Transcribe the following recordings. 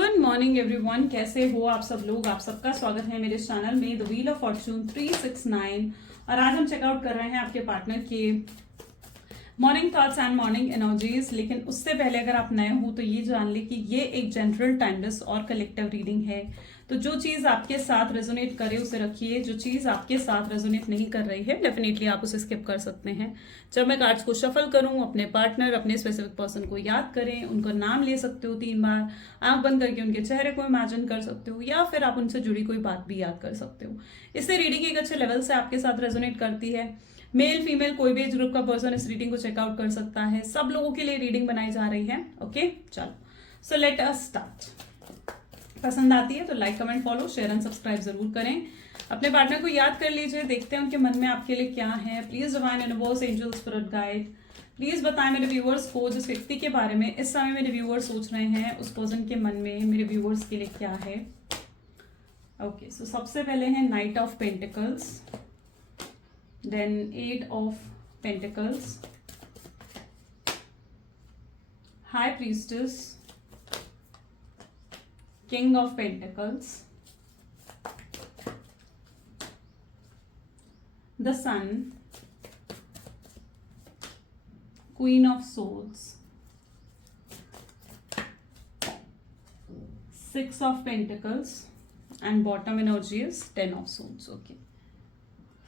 Good morning everyone, कैसे हो आप सब लोग। आप सबका स्वागत है मेरे चैनल में द व्हील ऑफ फॉर्चून 369। और आज हम चेकआउट कर रहे हैं आपके पार्टनर के morning thoughts and morning energies. लेकिन उससे पहले अगर आप नए हो तो ये जान ले कि ये एक जनरल टाइमलेस और कलेक्टिव रीडिंग है। तो जो चीज आपके साथ रेजोनेट करे उसे रखिए, जो चीज आपके साथ रेजोनेट नहीं कर रही है डेफिनेटली आप उसे स्किप कर सकते हैं। जब मैं कार्ड्स को शफल करूं, अपने पार्टनर, अपने स्पेसिफिक पर्सन को याद करें, उनका नाम ले सकते हो 3 बार, आंख बंद करके उनके चेहरे को इमेजिन कर सकते हो, या फिर आप उनसे जुड़ी कोई बात भी याद कर सकते हो। इससे रीडिंग एक अच्छे लेवल से आपके साथ रेजोनेट करती है। मेल फीमेल कोई भी एज ग्रुप का पर्सन इस रीडिंग को चेकआउट कर सकता है। सब लोगों के लिए रीडिंग बनाई जा रही है। ओके, चलो सो लेट अस स्टार्ट। पसंद आती है तो like comment follow share and subscribe जरूर करें। अपने पार्टनर को याद कर लीजिए, देखते हैं उनके मन में आपके लिए क्या है। Please divine universe angel spirit guide please बताएं मेरे व्यूअर्स को जिस व्यक्ति के बारे में इस समय मेरे व्यूअर्स सोच रहे हैं, उस पर्सन के मन में मेरे व्यूअर्स के लिए क्या है। ओके, सो सबसे पहले है knight of pentacles, then 8 of Pentacles, High Priestess, King of Pentacles, the Sun, Queen of Swords, 6 of Pentacles, and bottom energy is 10 of Swords. Okay,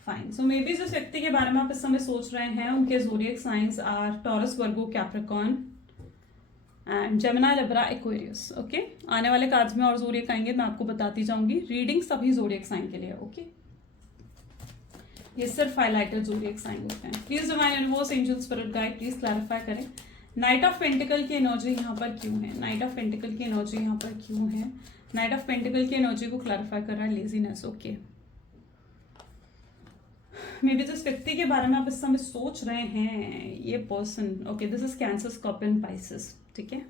fine. So may be जिस व्यक्ति के बारे में आप इस समय सोच रहे हैं उनके zodiac signs are Taurus, Virgo, Capricorn and Gemini, Libra, Aquarius. Okay, आने वाले कार्ड्स में और ज़ोडिएक आएंगे, मैं आपको बताती जाऊंगी। रीडिंग सभी ज़ोडिएक साइन के लिए। ओके, ये सिर्फ हाईलाइटेड ज़ोडिएक साइन होते हैं। Please divine universe angel spirit guide please clarify करें नाइट ऑफ पेंटिकल की एनर्जी यहाँ पर क्यों है। नाइट ऑफ पेंटिकल की एनर्जी यहाँ पर क्यों है। नाइट ऑफ पेंटिकल की एनर्जी को क्लैरिफाई कर रहा है लेजीनेस। ओके, मे बी जिस व्यक्ति के बारे में आप इस समय सोच रहे हैं ये person, okay, this is cancer, scorpion, Pisces. ठीक है,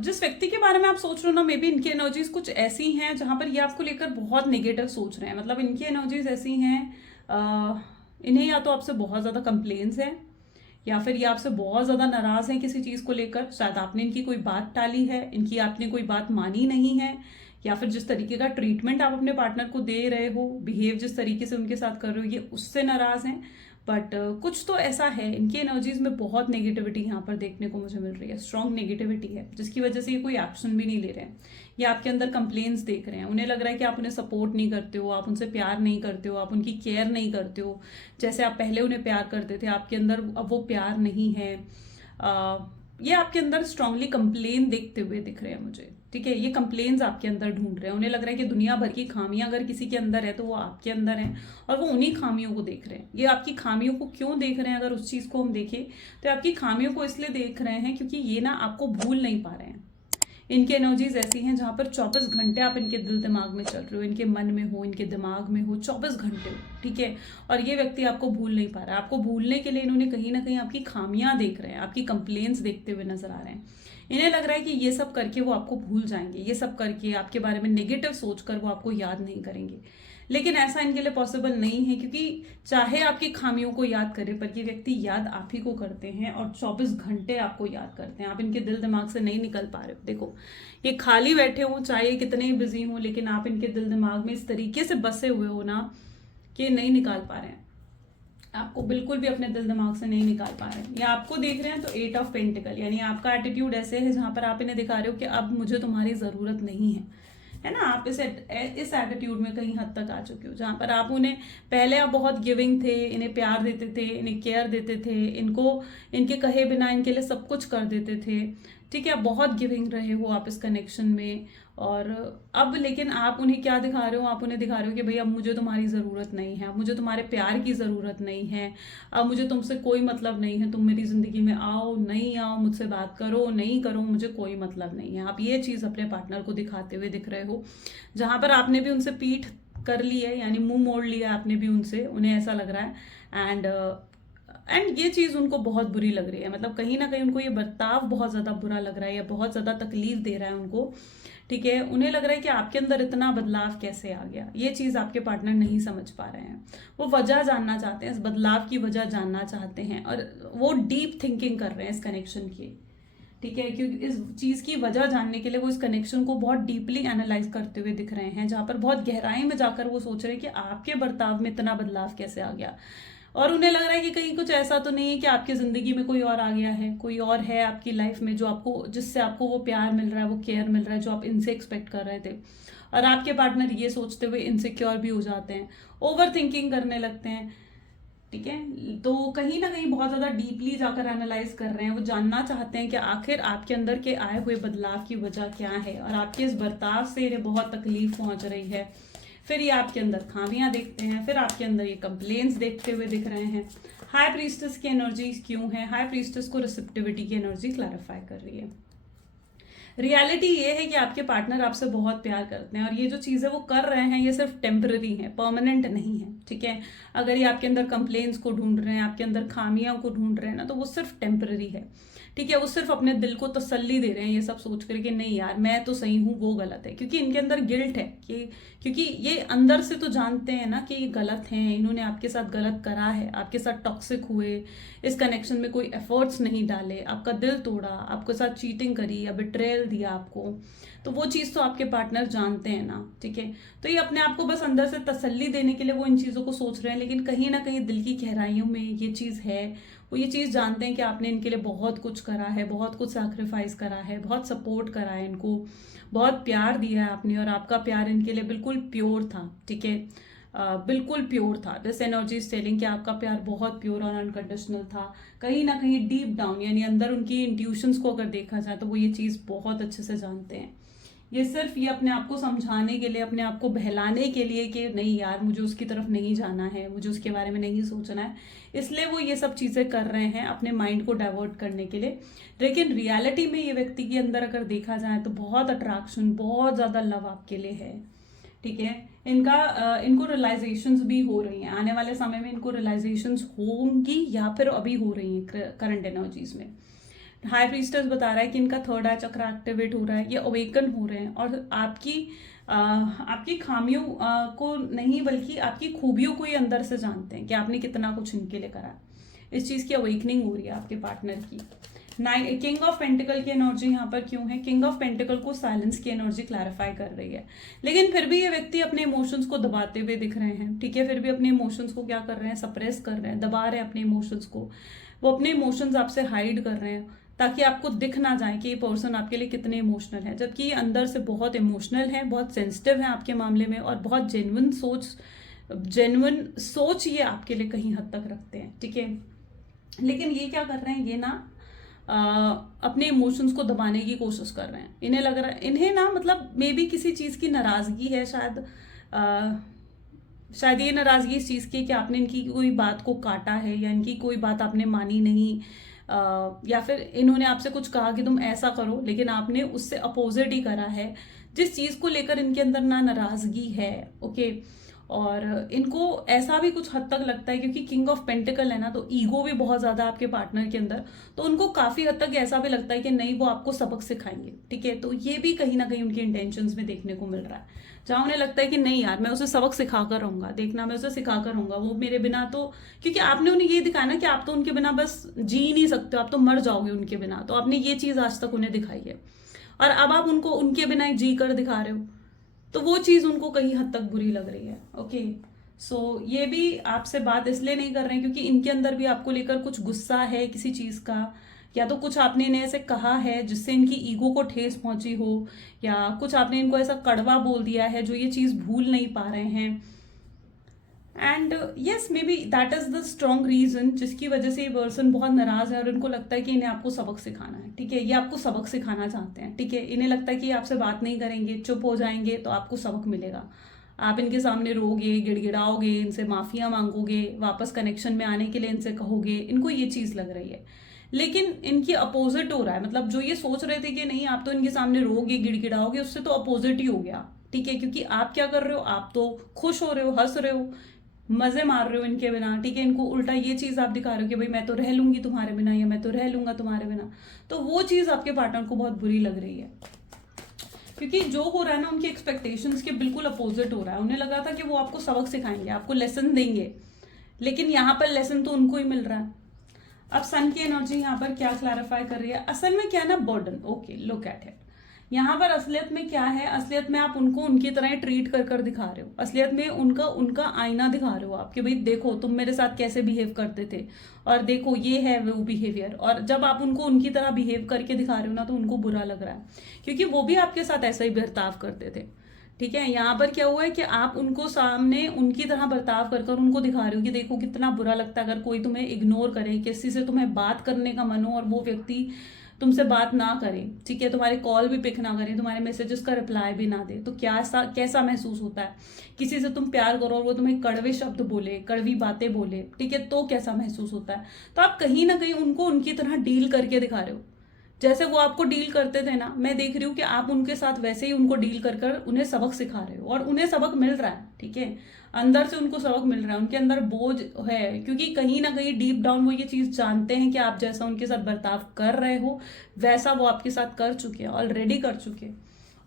जिस व्यक्ति के बारे में आप सोच रहे हो ना, मे बी इनकी एनर्जीज कुछ ऐसी हैं जहां पर ये आपको लेकर बहुत नेगेटिव सोच रहे हैं। मतलब इनकी एनर्जीज ऐसी हैं, इन्हें या तो आपसे बहुत ज्यादा कंप्लेन्स है, या फिर ये आपसे बहुत ज्यादा नाराज हैं किसी चीज को लेकर। शायद आपने इनकी कोई बात टाली है, इनकी आपने कोई बात मानी नहीं है, या फिर जिस तरीके का ट्रीटमेंट आप अपने पार्टनर को दे रहे हो, बिहेव जिस तरीके से उनके साथ कर रहे हो, ये उससे नाराज हैं। बट कुछ तो ऐसा है, इनकी एनर्जीज में बहुत नेगेटिविटी यहाँ पर देखने को मुझे मिल रही है। स्ट्रॉन्ग नेगेटिविटी है जिसकी वजह से ये कोई एक्शन भी नहीं ले रहे हैं। ये आपके अंदर कंप्लेंट्स देख रहे हैं। उन्हें लग रहा है कि आप उन्हें सपोर्ट नहीं करते हो, आप उनसे प्यार नहीं करते हो, आप उनकी केयर नहीं करते हो। जैसे आप पहले उन्हें प्यार करते थे, आपके अंदर अब वो प्यार नहीं है। ये आपके अंदर स्ट्रांगली कंप्लेन देखते हुए दिख रहे हैं मुझे। ठीक है, ये कंप्लेन्स आपके अंदर ढूंढ रहे हैं। उन्हें लग रहा है कि दुनिया भर की खामियां अगर किसी के अंदर है तो वो आपके अंदर है, और वो उन्हीं खामियों को देख रहे हैं। ये आपकी खामियों को क्यों देख रहे हैं, अगर उस चीज को हम देखें तो आपकी खामियों को इसलिए देख रहे हैं क्योंकि ये ना आपको भूल नहीं पा रहे हैं। इनकी एनर्जीज ऐसी हैं जहां पर 24 घंटे आप इनके दिल दिमाग में चल रहे हो, इनके मन में हो, इनके दिमाग में हो, 24 घंटे हो। ठीक है, और ये व्यक्ति आपको भूल नहीं पा रहा है। आपको भूलने के लिए इन्होंने कहीं ना कहीं आपकी खामियां देख रहे हैं, आपकी कंप्लेंट्स देखते हुए नजर आ रहे हैं। इन्हें लग रहा है कि ये सब करके वो आपको भूल जाएंगे, ये सब करके आपके बारे में नेगेटिव सोचकर वो आपको याद नहीं करेंगे। लेकिन ऐसा इनके लिए पॉसिबल नहीं है, क्योंकि चाहे आपकी खामियों को याद करे पर ये व्यक्ति याद आप ही को करते हैं, और 24 घंटे आपको याद करते हैं। आप इनके दिल दिमाग से नहीं निकल पा रहे हो। देखो, ये खाली बैठे हो, चाहे कितने ही बिजी हो, लेकिन आप इनके दिल दिमाग में इस तरीके से बसे हुए हो ना कि नहीं निकाल पा रहे हैं। आपको बिल्कुल भी अपने दिल दिमाग से नहीं निकाल पा रहे हैं। या आपको देख रहे हैं तो 8 ऑफ पेंटिकल, यानी आपका एटीट्यूड ऐसे है जहां पर आप इन्हें दिखा रहे हो कि अब मुझे तुम्हारी जरूरत नहीं है ना। आप इस एटीट्यूड में कहीं हद तक आ चुके हो, जहां पर आप उन्हें पहले आप बहुत गिविंग थे, इन्हें प्यार देते थे, इन्हें केयर देते थे, इनको इनके कहे बिना इनके लिए सब कुछ कर देते थे। ठीक है, बहुत गिविंग रहे हो आप इस कनेक्शन में। और अब लेकिन आप उन्हें क्या दिखा रहे हो, आप उन्हें दिखा रहे हो कि भाई अब मुझे तुम्हारी ज़रूरत नहीं है, अब मुझे तुम्हारे प्यार की ज़रूरत नहीं है, अब मुझे तुमसे कोई मतलब नहीं है। तुम मेरी ज़िंदगी में आओ नहीं आओ, मुझसे बात करो नहीं करो, मुझे कोई मतलब नहीं है। आप ये चीज़ अपने पार्टनर को दिखाते हुए दिख रहे हो, जहाँ पर आपने भी उनसे पीठ कर ली है, यानी मुंह मोड़ लिया आपने भी उनसे। उन्हें ऐसा लग रहा है एंड ये चीज़ उनको बहुत बुरी लग रही है। मतलब कहीं ना कहीं उनको ये बर्ताव बहुत ज़्यादा बुरा लग रहा है, या बहुत ज़्यादा तकलीफ दे रहा है उनको। ठीक है, उन्हें लग रहा है कि आपके अंदर इतना बदलाव कैसे आ गया, ये चीज़ आपके पार्टनर नहीं समझ पा रहे हैं। वो वजह जानना चाहते हैं, इस बदलाव की वजह जानना चाहते हैं, और वो डीप थिंकिंग कर रहे हैं इस कनेक्शन की। ठीक है, क्योंकि इस चीज़ की वजह जानने के लिए वो इस कनेक्शन को बहुत डीपली एनालाइज करते हुए दिख रहे हैं, जहाँ पर बहुत गहराई में जाकर वो सोच रहे हैं कि आपके बर्ताव में इतना बदलाव कैसे आ गया। और उन्हें लग रहा है कि कहीं कुछ ऐसा तो नहीं है कि आपकी ज़िंदगी में कोई और आ गया है, कोई और है आपकी लाइफ में जो आपको, जिससे आपको वो प्यार मिल रहा है, वो केयर मिल रहा है जो आप इनसे एक्सपेक्ट कर रहे थे। और आपके पार्टनर ये सोचते हुए इनसिक्योर भी हो जाते हैं, ओवर थिंकिंग करने लगते हैं। ठीक है, तो कहीं ना कहीं बहुत ज़्यादा डीपली जाकर एनालाइज कर रहे हैं, वो जानना चाहते हैं कि आखिर आपके अंदर के आए हुए बदलाव की वजह क्या है, और आपके इस बर्ताव से इन्हें बहुत तकलीफ पहुंच रही है। फिर ये आपके अंदर खामियां देखते हैं, फिर आपके अंदर ये कंप्लेंट्स देखते हुए दिख रहे हैं। हाई प्रीस्टेस की एनर्जी क्यों है? हाई प्रीस्टेस को रिसेप्टिविटी की एनर्जी क्लैरिफाई कर रही है। रियलिटी ये है कि आपके पार्टनर आपसे बहुत प्यार करते हैं, और ये जो चीज़ें वो कर रहे हैं ये सिर्फ टेम्पररी है, परमानेंट नहीं है। ठीक है, अगर ये आपके अंदर कंप्लेंट्स को ढूंढ रहे हैं, आपके अंदर खामियों को ढूंढ रहे हैं ना, तो वो सिर्फ टेम्पररी है। ठीक है, वो सिर्फ अपने दिल को तसल्ली दे रहे हैं ये सब सोच कर कि नहीं यार मैं तो सही हूँ, वो गलत है। क्योंकि इनके अंदर गिल्ट है कि, क्योंकि ये अंदर से तो जानते हैं ना कि ये गलत हैं, इन्होंने आपके साथ गलत करा है, आपके साथ टॉक्सिक हुए, इस कनेक्शन में कोई एफर्ट्स नहीं डाले, आपका दिल तोड़ा, आपके साथ चीटिंग करी या बिट्रेयल दिया आपको, तो वो चीज़ तो आपके पार्टनर जानते हैं ना। ठीक है, तो ये अपने आप को बस अंदर से तसल्ली देने के लिए वो इन चीज़ों को सोच रहे हैं, लेकिन कहीं ना कहीं दिल की गहराइयों में ये चीज़ है, वो ये चीज़ जानते हैं कि आपने इनके लिए बहुत कुछ करा है, बहुत कुछ सैक्रिफाइस करा है, बहुत सपोर्ट करा है इनको, बहुत प्यार दिया है आपने, और आपका प्यार इनके लिए बिल्कुल प्योर था। ठीक है, बिल्कुल प्योर था। दिस एनर्जी इज टेलिंग कि आपका प्यार बहुत प्योर और अनकंडीशनल था। कहीं ना कहीं डीप डाउन यानी अंदर उनकी इंट्यूशंस को अगर देखा जाए तो वो ये चीज़ बहुत अच्छे से जानते हैं। ये सिर्फ ये अपने आप को समझाने के लिए, अपने आप को बहलाने के लिए कि नहीं यार मुझे उसकी तरफ नहीं जाना है, मुझे उसके बारे में नहीं सोचना है, इसलिए वो ये सब चीज़ें कर रहे हैं अपने माइंड को डाइवर्ट करने के लिए। लेकिन रियलिटी में ये व्यक्ति के अंदर अगर देखा जाए तो बहुत अट्रैक्शन, बहुत ज़्यादा लव आपके लिए है। ठीक है, इनको रियलाइजेशंस भी हो रही हैं, आने वाले समय में इनको रियलाइजेशंस होंगी या फिर अभी हो रही हैं करंट एनर्जीज में। हाई प्रीस्टेस बता रहा है कि इनका थर्ड आई चक्र एक्टिवेट हो रहा है, ये अवेकन हो रहे हैं, और आपकी खामियों को नहीं बल्कि आपकी खूबियों को ही अंदर से जानते हैं कि आपने कितना कुछ इनके लिए करा। इस चीज़ की अवेकनिंग हो रही है आपके पार्टनर की। किंग ऑफ पेंटिकल की एनर्जी यहाँ पर क्यों है? किंग ऑफ पेंटिकल को साइलेंस की एनर्जी क्लैरिफाई कर रही है, लेकिन फिर भी ये व्यक्ति अपने इमोशंस को दबाते हुए दिख रहे हैं। ठीक है, फिर भी अपने इमोशंस को क्या कर रहे हैं? सप्रेस कर रहे हैं, दबा रहे हैं अपने इमोशंस को। वो अपने इमोशंस आपसे हाइड कर रहे हैं ताकि आपको दिख ना जाए कि ये पर्सन आपके लिए कितने इमोशनल है, जबकि ये अंदर से बहुत इमोशनल है, बहुत सेंसिटिव है आपके मामले में, और बहुत जेन्युइन सोच ये आपके लिए कहीं हद तक रखते हैं। ठीक है, लेकिन ये क्या कर रहे हैं? ये ना अपने इमोशंस को दबाने की कोशिश कर रहे हैं। इन्हें लग रहा है, इन्हें ना मतलब मे बी किसी चीज़ की नाराज़गी है, शायद ये नाराज़गी इस चीज़ की कि आपने इनकी कोई बात को काटा है, या इनकी कोई बात आपने मानी नहीं, या फिर इन्होंने आपसे कुछ कहा कि तुम ऐसा करो, लेकिन आपने उससे अपोजिट ही करा है, जिस चीज़ को लेकर इनके अंदर ना नाराज़गी है। ओके, और इनको ऐसा भी कुछ हद तक लगता है, क्योंकि किंग ऑफ पेंटिकल है ना, तो ईगो भी बहुत ज़्यादा आपके पार्टनर के अंदर, तो उनको काफ़ी हद तक ऐसा भी लगता है कि नहीं वो आपको सबक सिखाएंगे। ठीक है, तो ये भी कहीं ना कहीं उनके इंटेंशंस में देखने को मिल रहा है, जहाँ उन्हें लगता है कि नहीं यार मैं उसे सबक सिखा कर रहूँगा, देखना मैं उसे सिखा कर रहूँगा, वो मेरे बिना तो, क्योंकि आपने उन्हें ये दिखाया ना कि आप तो उनके बिना बस जी नहीं सकते, आप तो मर जाओगे उनके बिना, तो आपने ये चीज़ आज तक उन्हें दिखाई है, और अब आप उनको उनके बिना ही जी कर दिखा रहे हो, तो वो चीज़ उनको कहीं हद तक बुरी लग रही है। ओके, सो ये भी आपसे बात इसलिए नहीं कर रहे हैं क्योंकि इनके अंदर भी आपको लेकर कुछ गुस्सा है किसी चीज़ का, या तो कुछ आपने इन्हें ऐसे कहा है जिससे इनकी ईगो को ठेस पहुंची हो, या कुछ आपने इनको ऐसा कड़वा बोल दिया है जो ये चीज़ भूल नहीं पा रहे हैं। And yes, maybe that is the strong reason जिसकी वजह से ये पर्सन बहुत नाराज है, और इनको लगता है कि इन्हें आपको सबक सिखाना है। ठीक है, ये आपको सबक सिखाना चाहते हैं। ठीक है, इन्हें लगता है कि आपसे बात नहीं करेंगे, चुप हो जाएंगे तो आपको सबक मिलेगा, आप इनके सामने रोगे, गिड़गिड़ाओगे, इनसे माफिया मांगोगे, वापस कनेक्शन में आने के लिए इनसे कहोगे, इनको ये चीज़ लग रही है। लेकिन इनकी अपोजिट हो रहा है, मतलब जो ये सोच रहे थे कि नहीं आप तो इनके सामने रोगे गिड़गिड़ाओगे, उससे तो अपोजिट ही हो गया। ठीक है, क्योंकि आप क्या कर रहे हो? आप तो खुश हो रहे हो, हंस रहे हो, मजे मार रहे हो इनके बिना। ठीक है, इनको उल्टा ये चीज आप दिखा रहे हो कि भाई मैं तो रह लूंगी तुम्हारे बिना, या मैं तो रह लूंगा तुम्हारे बिना, तो वो चीज आपके पार्टनर को बहुत बुरी लग रही है। क्योंकि जो हो रहा है ना उनकी एक्सपेक्टेशंस के बिल्कुल अपोजिट हो रहा है। उन्हें लगा था कि वो आपको सबक सिखाएंगे, आपको लेसन देंगे, लेकिन यहाँ पर लेसन तो उनको ही मिल रहा है। अब सन की एनर्जी यहाँ पर क्या क्लैरिफाई कर रही है, असल में क्या है ना, burden. Okay, look at it. यहाँ पर असलियत में क्या है, असलियत में आप उनको उनकी तरह ट्रीट कर कर दिखा रहे हो, असलियत में उनका उनका आईना दिखा रहे हो आप कि भाई देखो तुम मेरे साथ कैसे बिहेव करते थे, और देखो ये है वो बिहेवियर। और जब आप उनको उनकी तरह बिहेव करके दिखा रहे हो ना तो उनको बुरा लग रहा है, क्योंकि वो भी आपके साथ ऐसा ही बर्ताव करते थे। ठीक है, यहाँ पर क्या हुआ है कि आप उनको सामने उनकी तरह बर्ताव कर कर उनको दिखा रहे हो कि देखो कितना बुरा लगता है अगर कोई तुम्हें इग्नोर करे, किसी से तुम्हें बात करने का मन हो और वो व्यक्ति तुमसे बात ना करे, ठीक है, तुम्हारे कॉल भी पिक ना करे, तुम्हारे मैसेजेस का रिप्लाई भी ना दे, तो क्या कैसा महसूस होता है। किसी से तुम प्यार करो और वो तुम्हें कड़वे शब्द बोले, कड़वी बातें बोले, ठीक है, तो कैसा महसूस होता है। तो आप कहीं ना कहीं उनको उनकी तरह डील करके दिखा रहे हो, जैसे वो आपको डील करते थे ना। मैं देख रही हूँ कि आप उनके साथ वैसे ही उनको डील कर कर उन्हें सबक सिखा रहे हो, और उन्हें सबक मिल रहा है। ठीक है, अंदर से उनको सबक मिल रहा है, उनके अंदर बोझ है, क्योंकि कहीं ना कहीं डीप डाउन वो ये चीज जानते हैं कि आप जैसा उनके साथ बर्ताव कर रहे हो वैसा वो आपके साथ कर चुके हैं, ऑलरेडी कर चुके हैं,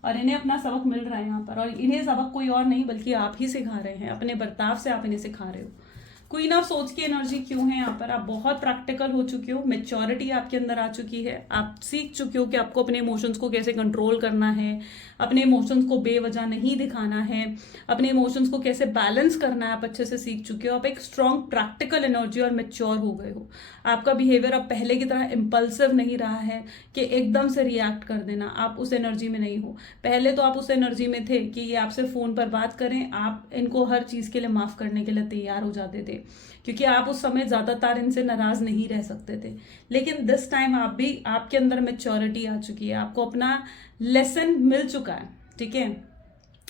और इन्हें अपना सबक मिल रहा है यहाँ पर। और इन्हें सबक कोई और नहीं बल्कि आप ही सिखा रहे हैं, अपने बर्ताव से आप इन्हें सिखा रहे हो। क्वीन ऑफ सोच की एनर्जी क्यों है यहाँ पर, आप बहुत प्रैक्टिकल हो चुके हो, मेच्योरिटी आपके अंदर आ चुकी है, आप सीख चुके हो कि आपको अपने इमोशंस को कैसे कंट्रोल करना है, अपने इमोशंस को बेवजह नहीं दिखाना है, अपने इमोशंस को कैसे बैलेंस करना है, आप अच्छे से सीख चुके हो। आप एक स्ट्रॉन्ग प्रैक्टिकल एनर्जी और मेच्योर हो गए हो। आपका बिहेवियर अब पहले की तरह इम्पल्सिव नहीं रहा है कि एकदम से रिएक्ट कर देना, आप उस एनर्जी में नहीं हो। पहले तो आप उस एनर्जी में थे कि ये आपसे फोन पर बात करें, आप इनको हर चीज के लिए माफ करने के लिए तैयार हो जाते थे, क्योंकि आप उस समय ज्यादातर इनसे नाराज नहीं रह सकते थे। लेकिन दिस टाइम आपके अंदर मेच्योरिटी आ चुकी है, आपको अपना लेसन मिल चुका है। ठीक है,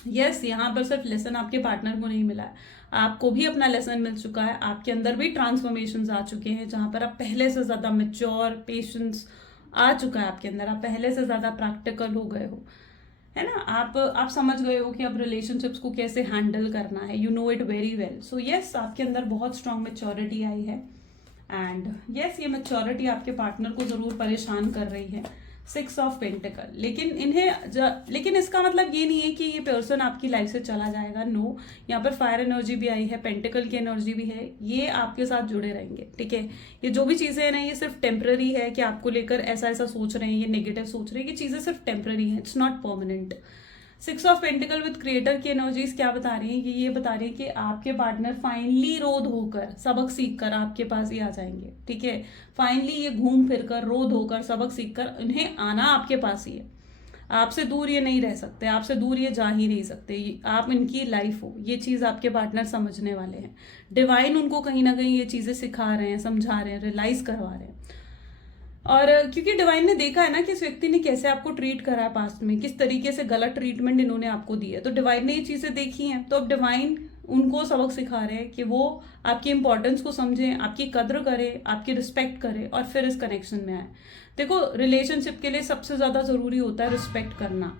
यस, यहाँ पर सिर्फ लेसन आपके पार्टनर को नहीं मिला है, आपको भी अपना लेसन मिल चुका है। आपके अंदर भी ट्रांसफॉर्मेशंस आ चुके हैं, जहां पर आप पहले से ज्यादा मेच्योर, पेशेंस आ चुका है आपके अंदर, आप पहले से ज्यादा प्रैक्टिकल हो गए हो, है ना। आप समझ गए हो कि अब रिलेशनशिप्स को कैसे हैंडल करना है, you know it very well. So yes, आपके अंदर बहुत स्ट्रांग मेच्योरिटी आई है, एंड यस, ये मेच्योरिटी आपके पार्टनर को जरूर परेशान कर रही है। 6 ऑफ पेंटिकल, लेकिन इसका मतलब ये नहीं है कि ये पर्सन आपकी लाइफ से चला जाएगा। नो, यहाँ पर फायर एनर्जी भी आई है, पेंटिकल की एनर्जी भी है, ये आपके साथ जुड़े रहेंगे। ठीक है, ये जो भी चीजें हैं ना, ये सिर्फ टेम्पररी है कि आपको लेकर ऐसा ऐसा सोच रहे हैं, ये नेगेटिव सोच रहे हैं, ये चीजें सिर्फ टेम्पररी है, it's not permanent. 6 of pentacle with creator की एनर्जीज क्या बता रही है, ये बता रही है कि आपके पार्टनर फाइनली रोध होकर, सबक सीख कर आपके पास ही आ जाएंगे। ठीक है, फाइनली ये घूम फिर कर, रोध होकर, सबक सीख कर इन्हें आना आपके पास ही है। आपसे दूर ये नहीं रह सकते, आपसे दूर ये जा ही नहीं सकते, आप इनकी लाइफ हो, ये चीज आपके पार्टनर समझने वाले हैं। डिवाइन उनको कहीं ना कहीं ये चीजें सिखा रहे हैं, समझा रहे हैं, रियलाइज करवा रहे हैं। और क्योंकि डिवाइन ने देखा है ना कि इस व्यक्ति ने कैसे आपको ट्रीट करा है पास्ट में, किस तरीके से गलत ट्रीटमेंट इन्होंने आपको दी है, तो डिवाइन ने ये चीजें देखी हैं। तो अब डिवाइन उनको सबक सिखा रहे हैं कि वो आपकी इंपॉर्टेंस को समझें, आपकी कद्र करे, आपकी रिस्पेक्ट करे, और फिर इस कनेक्शन में आए। देखो, रिलेशनशिप के लिए सबसे ज्यादा जरूरी होता है रिस्पेक्ट करना।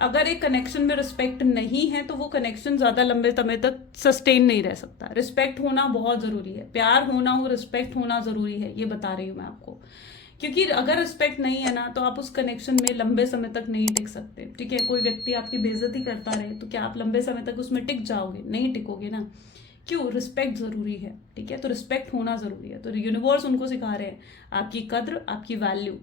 अगर एक कनेक्शन में रिस्पेक्ट नहीं है तो वो कनेक्शन ज्यादा लंबे समय तक सस्टेन नहीं रह सकता। रिस्पेक्ट होना बहुत जरूरी है, प्यार होना हो, रिस्पेक्ट होना जरूरी है, ये बता रही हूँ मैं आपको। क्योंकि अगर रिस्पेक्ट नहीं है ना तो आप उस कनेक्शन में लंबे समय तक नहीं टिक सकते। ठीक है, कोई व्यक्ति आपकी बेइज्जती करता रहे तो क्या आप लंबे समय तक उसमें टिक जाओगे? नहीं टिकोगे ना। क्यों? रिस्पेक्ट जरूरी है। ठीक है, तो रिस्पेक्ट होना जरूरी है। तो यूनिवर्स उनको सिखा रहे हैं आपकी कद्र, आपकी वैल्यू,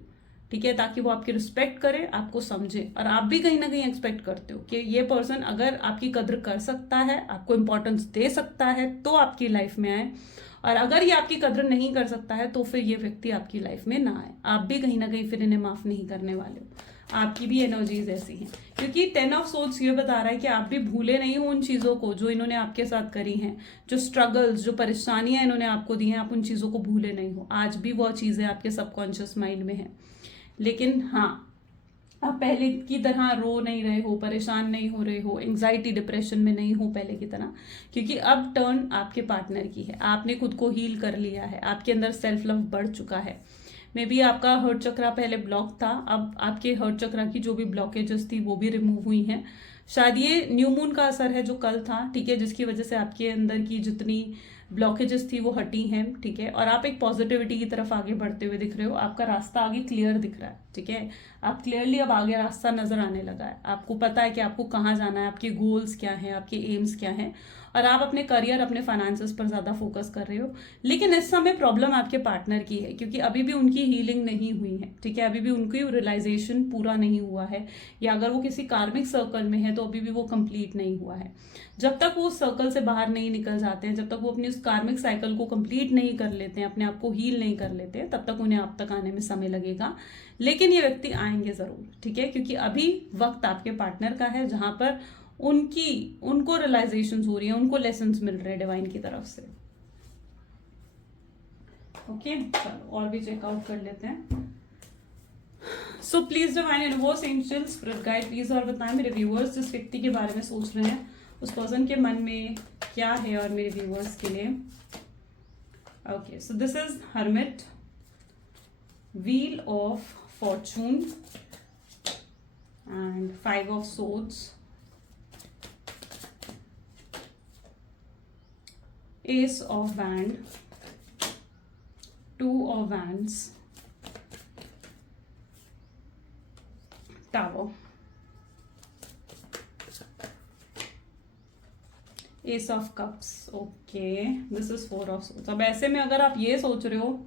ठीक है, ताकि वो आपकी रिस्पेक्ट करे, आपको समझे। और आप भी कहीं ना कहीं एक्सपेक्ट करते हो कि ये पर्सन अगर आपकी कद्र कर सकता है, आपको इंपॉर्टेंस दे सकता है, तो आपकी लाइफ में आए, और अगर ये आपकी कद्र नहीं कर सकता है तो फिर ये व्यक्ति आपकी लाइफ में ना आए। आप भी कहीं ना कहीं फिर इन्हें माफ नहीं करने वाले हो। आपकी भी एनर्जीज ऐसी हैं, क्योंकि 10 ऑफ सोर्ड्स ये बता रहा है कि आप भी भूले नहीं हो उन चीजों को जो इन्होंने आपके साथ करी हैं, जो स्ट्रगल्स, जो परेशानियां इन्होंने आपको दी हैं, आप उन चीजों को भूले नहीं हो। आज भी वो चीजें आपके सबकॉन्शियस माइंड में है, लेकिन हाँ, आप पहले की तरह रो नहीं रहे हो, परेशान नहीं हो रहे हो, एंग्जाइटी डिप्रेशन में नहीं हो पहले की तरह, क्योंकि अब टर्न आपके पार्टनर की है। आपने खुद को हील कर लिया है, आपके अंदर सेल्फ लव बढ़ चुका है। मे बी आपका हर्ट चक्रा पहले ब्लॉक था, अब आपके हर्ट चक्रा की जो भी ब्लॉकेजेस थी वो भी रिमूव हुई हैं। शायद ये न्यू मून का असर है जो कल था, ठीक है, जिसकी वजह से आपके अंदर की जितनी ब्लॉकेजेस थी वो हटी हैं, ठीक है, और आप एक पॉजिटिविटी की तरफ आगे बढ़ते हुए दिख रहे हो। आपका रास्ता आगे क्लियर दिख रहा है, ठीक है, आप क्लियरली अब आगे रास्ता नजर आने लगा है। आपको पता है कि आपको कहाँ जाना है, आपके गोल्स क्या हैं, आपके एम्स क्या हैं, और आप अपने करियर, अपने फाइनेंसेस पर ज्यादा फोकस कर रहे हो। लेकिन इस समय प्रॉब्लम आपके पार्टनर की है, क्योंकि अभी भी उनकी हीलिंग नहीं हुई है, ठीक है, अभी भी उनकी रियलाइजेशन पूरा नहीं हुआ है, या अगर वो किसी कार्मिक सर्कल में है तो अभी भी वो कंप्लीट नहीं हुआ है। जब तक वो उस सर्कल से बाहर नहीं निकल जाते हैं, जब तक वो अपनी उस कार्मिक साइकिल को कंप्लीट नहीं कर लेते हैं, अपने आप को हील नहीं कर लेते हैं, तब तक उन्हें आप तक आने में समय लगेगा। लेकिन ये व्यक्ति आएंगे जरूर, ठीक है, क्योंकि अभी वक्त आपके पार्टनर का है जहां पर उनको रियलाइजेशन हो रही है, उनको लेसन मिल रहे हैं डिवाइन की तरफ से। ओके, चलो और भी चेकआउट कर लेते हैं। So please divine universe, angels, spirit guide, please और बताएं मेरे व्यूअर्स जिस व्यक्ति के बारे में सोच रहे हैं उस पर्सन के मन में क्या है और मेरे व्यूअर्स के लिए। Okay, so this is hermit, wheel of fortune and 5 of swords, S of wand, 2 of wands, tower, S of cups. Okay, this is 4 of swords. अब ऐसे में अगर आप ये सोच रहे हो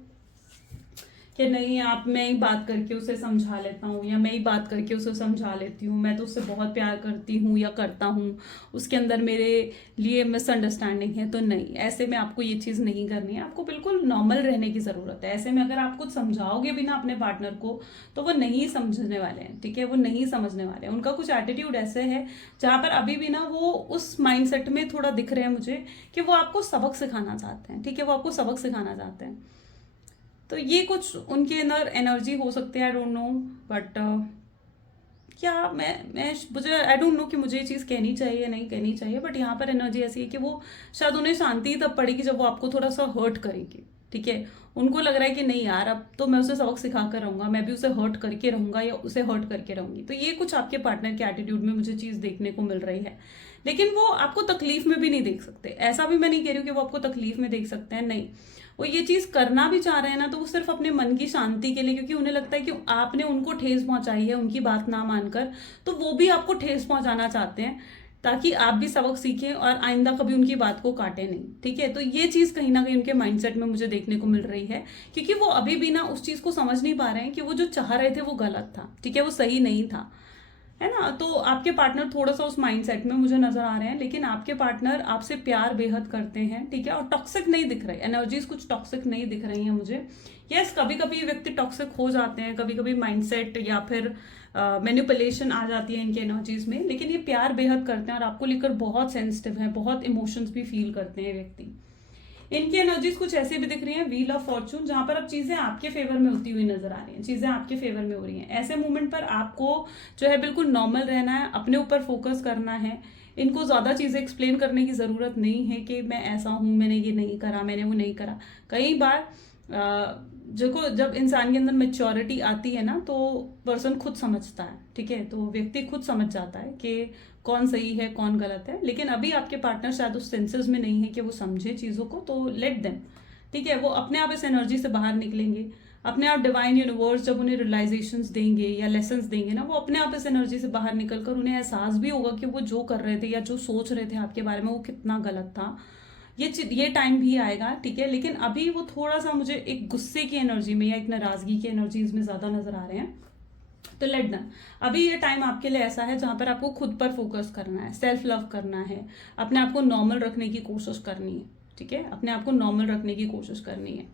कि नहीं, आप मैं ही बात करके उसे समझा लेता हूँ, या मैं ही बात करके उसे समझा लेती हूँ, मैं तो उससे बहुत प्यार करती हूँ या करता हूँ, उसके अंदर मेरे लिए मिसअंडरस्टैंडिंग है, तो नहीं, ऐसे में आपको ये चीज़ नहीं करनी है। आपको बिल्कुल नॉर्मल रहने की ज़रूरत है। ऐसे में अगर आप कुछ समझाओगे भी ना अपने पार्टनर को तो वो नहीं समझने वाले हैं, ठीक है, वो नहीं समझने वाले हैं। उनका कुछ एटीट्यूड ऐसे है जहाँ पर अभी भी ना वो उस माइंडसेट में थोड़ा दिख रहे हैं मुझे कि वो आपको सबक सिखाना चाहते हैं, ठीक है, वो आपको सबक सिखाना चाहते हैं। तो ये कुछ उनके अंदर एनर्जी हो सकती है, आई डोंट नो, बट क्या मैं मुझे आई डोंट नो कि मुझे ये चीज़ कहनी चाहिए या नहीं कहनी चाहिए, बट यहाँ पर एनर्जी ऐसी है कि वो शायद उन्हें शांति तब पड़ेगी जब वो आपको थोड़ा सा हर्ट करेगी, ठीक है। उनको लग रहा है कि नहीं यार, अब तो मैं उसे सबक सिखा कर रहूंगा, मैं भी उसे हर्ट करके रहूंगा या उसे हर्ट करके रहूंगी। तो ये कुछ आपके पार्टनर के एटीट्यूड में मुझे चीज़ देखने को मिल रही है। लेकिन वो आपको तकलीफ में भी नहीं देख सकते, ऐसा भी मैं नहीं कह रही हूँ कि वो आपको तकलीफ में देख सकते हैं, नहीं, वो ये चीज करना भी चाह रहे हैं ना तो वो सिर्फ अपने मन की शांति के लिए, क्योंकि उन्हें लगता है कि आपने उनको ठेस पहुंचाई है उनकी बात ना मानकर, तो वो भी आपको ठेस पहुंचाना चाहते हैं ताकि आप भी सबक सीखें और आइंदा कभी उनकी बात को काटे नहीं, ठीक है। तो ये चीज कहीं ना कहीं उनके माइंडसेट में मुझे देखने को मिल रही है, क्योंकि वो अभी भी ना उस चीज को समझ नहीं पा रहे हैं कि वो जो चाह रहे थे वो गलत था, ठीक है, वो सही नहीं था, है ना। तो आपके पार्टनर थोड़ा सा उस माइंडसेट में मुझे नजर आ रहे हैं, लेकिन आपके पार्टनर आपसे प्यार बेहद करते हैं, ठीक है, और टॉक्सिक नहीं दिख रहे, एनर्जीज कुछ टॉक्सिक नहीं दिख रही हैं मुझे। यस, कभी कभी ये व्यक्ति टॉक्सिक हो जाते हैं, कभी कभी माइंडसेट या फिर मैनिपुलेशन आ जाती है इनके एनर्जीज में, लेकिन ये प्यार बेहद करते हैं और आपको लेकर बहुत सेंसिटिव है, बहुत इमोशंस भी फील करते हैं व्यक्ति। इनकी एनर्जीज कुछ ऐसे भी दिख रही हैं, व्हील ऑफ फॉर्चून, जहां पर अब चीजें आपके फेवर में होती हुई नजर आ रही हैं, चीजें आपके फेवर में हो रही हैं। ऐसे मोमेंट पर आपको जो है बिल्कुल नॉर्मल रहना है, अपने ऊपर फोकस करना है। इनको ज्यादा चीजें एक्सप्लेन करने की जरूरत नहीं है कि मैं ऐसा हूं, मैंने ये नहीं करा, मैंने वो नहीं करा। कई बार जब इंसान के अंदर मेच्योरिटी आती है ना तो पर्सन खुद समझता है, ठीक है, तो व्यक्ति खुद समझ जाता है कि कौन सही है कौन गलत है। लेकिन अभी आपके पार्टनर शायद उस सेंसेस में नहीं है कि वो समझे चीज़ों को, तो लेट देम, ठीक है, वो अपने आप इस एनर्जी से बाहर निकलेंगे, अपने आप डिवाइन यूनिवर्स जब उन्हें रियलाइजेशंस देंगे या लेसन्स देंगे ना, वो अपने आप इस एनर्जी से बाहर निकल कर उन्हें एहसास भी होगा कि वो जो कर रहे थे या जो सोच रहे थे आपके बारे में वो कितना गलत था। ये टाइम भी आएगा, ठीक है, लेकिन अभी वो थोड़ा सा मुझे एक गुस्से की एनर्जी में या एक नाराजगी की एनर्जीज में ज्यादा नजर आ रहे हैं। तो लेट देम, अभी ये टाइम आपके लिए ऐसा है जहां पर आपको खुद पर फोकस करना है, सेल्फ लव करना है, अपने आप को नॉर्मल रखने की कोशिश करनी है, ठीक है, अपने आप को नॉर्मल रखने की कोशिश करनी है।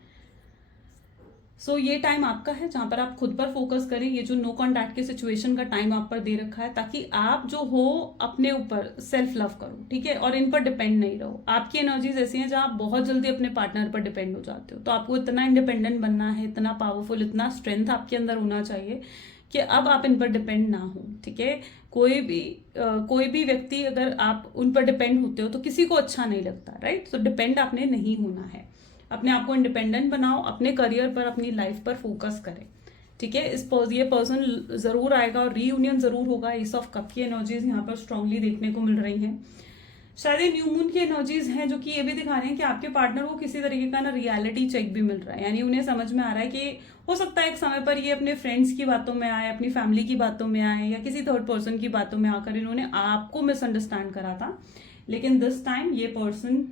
सो ये टाइम आपका है जहां पर आप खुद पर फोकस करें। ये जो नो कॉन्टैक्ट के सिचुएशन का टाइम आप पर दे रखा है ताकि आप जो हो अपने ऊपर सेल्फ लव करो, ठीक है, और इन पर डिपेंड नहीं रहो। आपकी एनर्जीज ऐसी हैं जहां आप बहुत जल्दी अपने पार्टनर पर डिपेंड हो जाते हो, तो आपको इतना इंडिपेंडेंट बनना है, इतना पावरफुल, इतना स्ट्रेंथ आपके अंदर होना चाहिए कि अब आप इन पर डिपेंड ना हो, ठीक है। कोई भी व्यक्ति अगर आप उन पर डिपेंड होते हो तो किसी को अच्छा नहीं लगता, राइट। तो डिपेंड आपने नहीं होना है, अपने आप को इंडिपेंडेंट बनाओ, अपने करियर पर, अपनी लाइफ पर फोकस करें, ठीक है। ये पर्सन जरूर आएगा और रीयूनियन जरूर होगा। एस ऑफ कप की एनर्जीज यहाँ पर स्ट्रांगली देखने को मिल रही हैं। शायद ये न्यू मून की एनर्जीज हैं जो कि ये भी दिखा रहे हैं कि आपके पार्टनर को किसी तरीके का ना रियलिटी चेक भी मिल रहा है, यानी उन्हें समझ में आ रहा है कि हो सकता है एक समय पर ये अपने फ्रेंड्स की बातों में आए, अपनी फैमिली की बातों में आए, या किसी थर्ड पर्सन की बातों में आकर इन्होंने आपको मिसअंडरस्टैंड करा था, लेकिन दिस टाइम ये पर्सन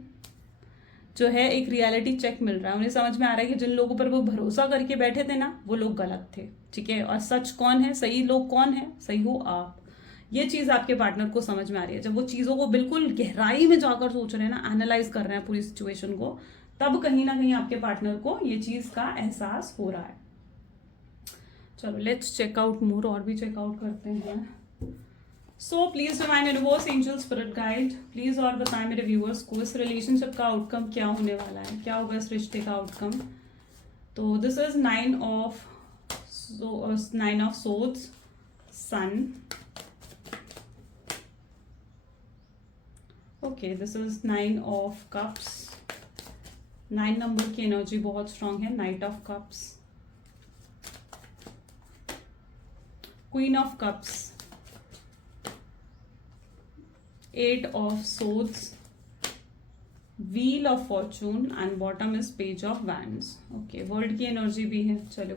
जो है एक रियलिटी चेक मिल रहा है। उन्हें समझ में आ रहा है कि जिन लोगों पर वो भरोसा करके बैठे थे ना, वो लोग गलत थे, ठीक है। और सच कौन है, सही लोग कौन है, सही हो आप। ये चीज आपके पार्टनर को समझ में आ रही है। जब वो चीजों को बिल्कुल गहराई में जाकर सोच रहे हैं ना, एनालाइज कर रहे हैं पूरी सिचुएशन को, तब कहीं ना कहीं आपके पार्टनर को ये चीज का एहसास हो रहा है। चलो लेट्स चेकआउट मोर, और भी चेकआउट करते हैं। So please divine universe, angel, spirit guide, please और बताएं मेरे व्यूअर्स को इस रिलेशनशिप का आउटकम क्या होने वाला है, क्या होगा इस रिश्ते का आउटकम। तो this is nine of swords, sun. Okay, this is 9 of cups. 9 number की एनर्जी बहुत स्ट्रांग है। Knight of cups, queen of cups, 8 of swords, wheel of fortune and bottom is page of wands. Okay, world की energy भी है। चलो,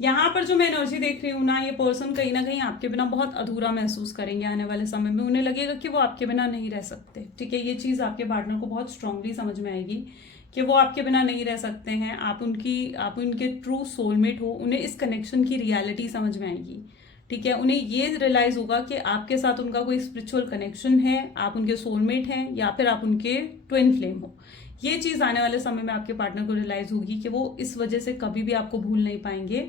यहाँ पर जो मैं एनर्जी देख रही हूँ ना, ये पर्सन कहीं ना कहीं आपके बिना बहुत अधूरा महसूस करेंगे आने वाले समय में। उन्हें लगेगा कि वो आपके बिना नहीं रह सकते, ठीक है। ये चीज आपके पार्टनर को बहुत स्ट्रांगली समझ में आएगी कि वो आपके बिना नहीं रह सकते हैं। आप उनके ट्रू सोलमेट हो। उन्हें इस कनेक्शन की रियलिटी समझ में आएगी, ठीक है। उन्हें ये रियलाइज होगा कि आपके साथ उनका कोई स्पिरिचुअल कनेक्शन है, आप उनके सोलमेट हैं, या फिर आप उनके ट्विन फ्लेम हो। ये चीज आने वाले समय में आपके पार्टनर को रियलाइज होगी कि वो इस वजह से कभी भी आपको भूल नहीं पाएंगे।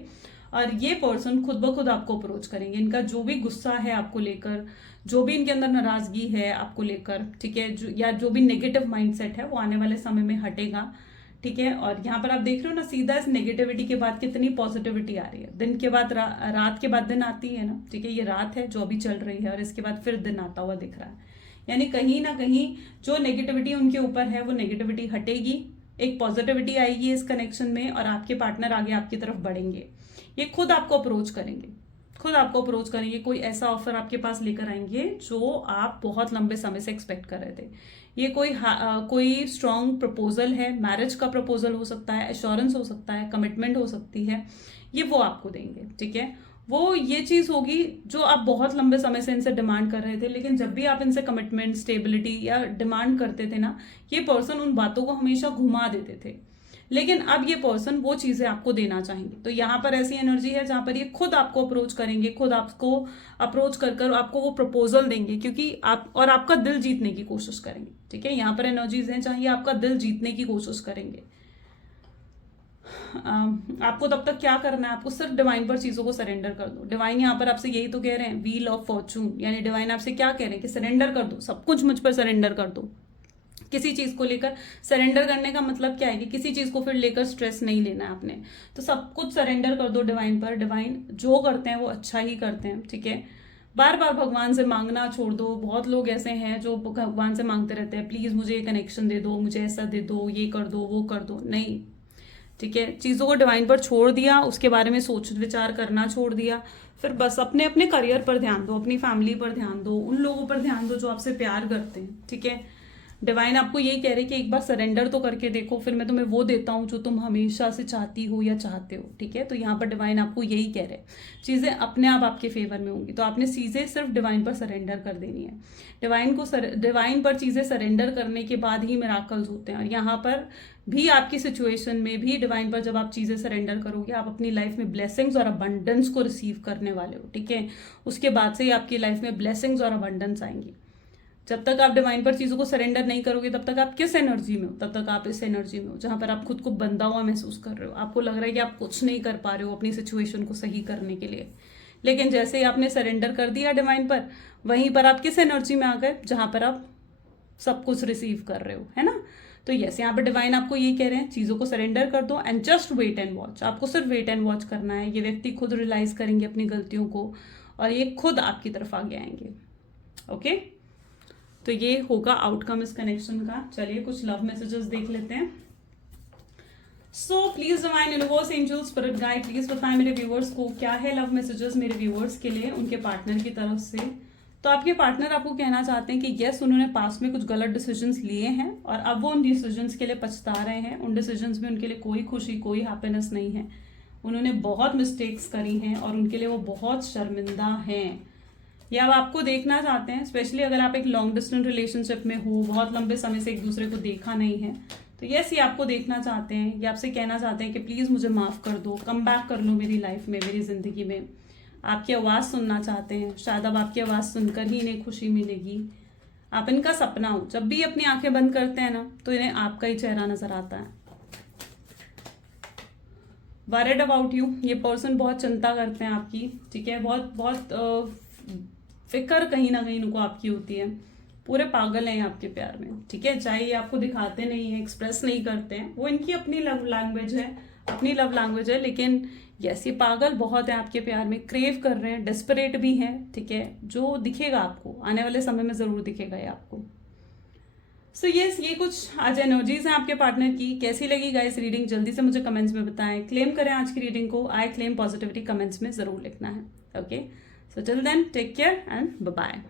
और ये पर्सन खुद ब खुद आपको अप्रोच करेंगे। इनका जो भी गुस्सा है आपको लेकर, जो भी इनके अंदर नाराजगी है आपको लेकर, ठीक है, या जो भी नेगेटिव माइंडसेट है, वो आने वाले समय में हटेगा, ठीक है। और यहाँ पर आप देख रहे हो ना, सीधा इस नेगेटिविटी के बाद कितनी पॉजिटिविटी आ रही है। दिन के बाद रात के बाद दिन आती है ना, ठीक है। ये रात है जो अभी चल रही है, और इसके बाद फिर दिन आता हुआ दिख रहा है। यानी कहीं ना कहीं जो नेगेटिविटी उनके ऊपर है, वो नेगेटिविटी हटेगी, एक पॉजिटिविटी आएगी इस कनेक्शन में, और आपके पार्टनर आगे आपकी तरफ बढ़ेंगे। ये खुद आपको अप्रोच करेंगे, कोई ऐसा ऑफर आपके पास लेकर आएंगे जो आप बहुत लंबे समय से एक्सपेक्ट कर रहे थे। ये कोई स्ट्रॉन्ग प्रपोजल है, मैरिज का प्रपोजल हो सकता है, एश्योरेंस हो सकता है, कमिटमेंट हो सकती है, ये वो आपको देंगे, ठीक है। वो ये चीज होगी जो आप बहुत लंबे समय से इनसे डिमांड कर रहे थे, लेकिन जब भी आप इनसे कमिटमेंट, स्टेबिलिटी या डिमांड करते थे ना, ये पर्सन उन बातों को हमेशा घुमा देते थे। लेकिन अब ये पर्सन वो चीजें आपको देना चाहेंगे। तो यहाँ पर ऐसी एनर्जी है जहां पर ये खुद आपको अप्रोच करेंगे, खुद आपको अप्रोच कर आपको वो प्रपोजल देंगे, क्योंकि आपका दिल जीतने की कोशिश करेंगे, ठीक है। यहाँ पर एनर्जीज हैं जहां ये आपका दिल जीतने की कोशिश करेंगे। आपको तब तक क्या करना है, आपको सिर्फ डिवाइन पर चीजों को सरेंडर कर दो। डिवाइन यहाँ पर आपसे यही तो कह रहे हैं, व्हील ऑफ फॉर्चून, यानी डिवाइन आपसे क्या कह रहे हैं कि सरेंडर कर दो, सब कुछ मुझ पर सरेंडर कर दो। किसी चीज को लेकर सरेंडर करने का मतलब क्या है कि किसी चीज को फिर लेकर स्ट्रेस नहीं लेना है आपने। तो सब कुछ सरेंडर कर दो डिवाइन पर। डिवाइन जो करते हैं वो अच्छा ही करते हैं, ठीक है। बार बार भगवान से मांगना छोड़ दो। बहुत लोग ऐसे हैं जो भगवान से मांगते रहते हैं, प्लीज मुझे ये कनेक्शन दे दो, मुझे ऐसा दे दो, ये कर दो, वो कर दो। नहीं, ठीक है। चीजों को डिवाइन पर छोड़ दिया, उसके बारे में सोच विचार करना छोड़ दिया, फिर बस अपने अपने करियर पर ध्यान दो, अपनी फैमिली पर ध्यान दो, उन लोगों पर ध्यान दो जो आपसे प्यार करते हैं, ठीक है। डिवाइन आपको यही कह रहे कि एक बार सरेंडर तो करके देखो, फिर मैं तुम्हें वो देता हूँ जो तुम हमेशा से चाहती हो या चाहते हो, ठीक है। तो यहाँ पर डिवाइन आपको यही कह रहे, चीजें अपने आप आपके फेवर में होंगी। तो आपने चीजें सिर्फ डिवाइन पर सरेंडर कर देनी है। डिवाइन पर चीजें सरेंडर करने के बाद ही मिराकल्स होते हैं। और यहाँ पर भी आपकी सिचुएशन में भी डिवाइन पर जब आप चीजें सरेंडर करोगे, आप अपनी लाइफ में ब्लेसिंग्स और अबंडेंस को रिसीव करने वाले हो, ठीक है। उसके बाद से ही आपकी लाइफ में ब्लेसिंग्स और अबंडेंस आएंगी। जब तक आप डिवाइन पर चीजों को सरेंडर नहीं करोगे, तब तक आप किस एनर्जी में हो, तब तक आप इस एनर्जी में हो जहां पर आप खुद को बंधा हुआ महसूस कर रहे हो। आपको लग रहा है कि आप कुछ नहीं कर पा रहे हो अपनी सिचुएशन को सही करने के लिए। लेकिन जैसे ही आपने सरेंडर कर दिया डिवाइन पर, वहीं पर आप किस एनर्जी में आ गए, जहां पर आप सब कुछ रिसीव कर रहे हो, है ना। तो यस, यहाँ पर डिवाइन आपको ये कह रहे हैं, चीजों को सरेंडर कर दो and just wait and watch. आपको सिर्फ वेट एंड वॉच करना है। ये व्यक्ति खुद रियलाइज करेंगे अपनी गलतियों को, और ये खुद आपकी तरफ आगे आएंगे। ओके, तो ये होगा आउटकम इस कनेक्शन का। चलिए कुछ लव मैसेजेस देख लेते हैं। So please divine universe, angel, spirit guide, please बताएं मेरे व्यूअर्स को क्या है लव मैसेजेस मेरे व्यूअर्स के लिए उनके पार्टनर की तरफ से। तो आपके पार्टनर आपको कहना चाहते हैं कि यस, उन्होंने पास्ट में कुछ गलत डिसीजंस लिए हैं और अब वो उन डिसीजंस के लिए पछता रहे हैं। उन डिसीजंस में उनके लिए कोई खुशी, कोई हैप्पीनेस नहीं है। उन्होंने बहुत मिस्टेक्स करी हैं और उनके लिए वो बहुत शर्मिंदा हैं। ये अब आपको देखना चाहते हैं, स्पेशली अगर आप एक लॉन्ग डिस्टेंस रिलेशनशिप में हो, बहुत लंबे समय से एक दूसरे को देखा नहीं है, तो यस, ये आपको देखना चाहते हैं। ये आपसे कहना चाहते हैं कि प्लीज़ मुझे माफ़ कर दो, कम बैक कर लो मेरी लाइफ में, मेरी ज़िंदगी में। आपकी आवाज़ सुनना चाहते हैं। शायद अब आपकी आवाज़ सुनकर ही इन्हें खुशी मिलेगी। आप इनका सपना हो। जब भी अपनी आंखें बंद करते हैं ना, तो इन्हें आपका ही चेहरा नजर आता है। वरिड अबाउट यू, ये पर्सन बहुत चिंता करते हैं आपकी, ठीक है। बहुत बहुत फिक्र कहीं ना कहीं इनको आपकी होती है। पूरे पागल हैं आपके प्यार में, ठीक है। चाहे ये आपको दिखाते नहीं है, एक्सप्रेस नहीं करते हैं, वो इनकी अपनी लव लैंग्वेज है, अपनी लव लैंग्वेज है। लेकिन यस, ये पागल बहुत है आपके प्यार में, क्रेव कर रहे हैं, डेस्परेट भी हैं, ठीक है। जो दिखेगा आपको आने वाले समय में जरूर दिखेगा ये आपको। सो यस, ये कुछ आज एनर्जीज हैं आपके पार्टनर की। कैसी लगी गाइस रीडिंग, जल्दी से मुझे कमेंट्स में बताएं। क्लेम करें आज की रीडिंग को, आई क्लेम पॉजिटिविटी, कमेंट्स में जरूर लिखना है। Okay, so till then take care and bye bye.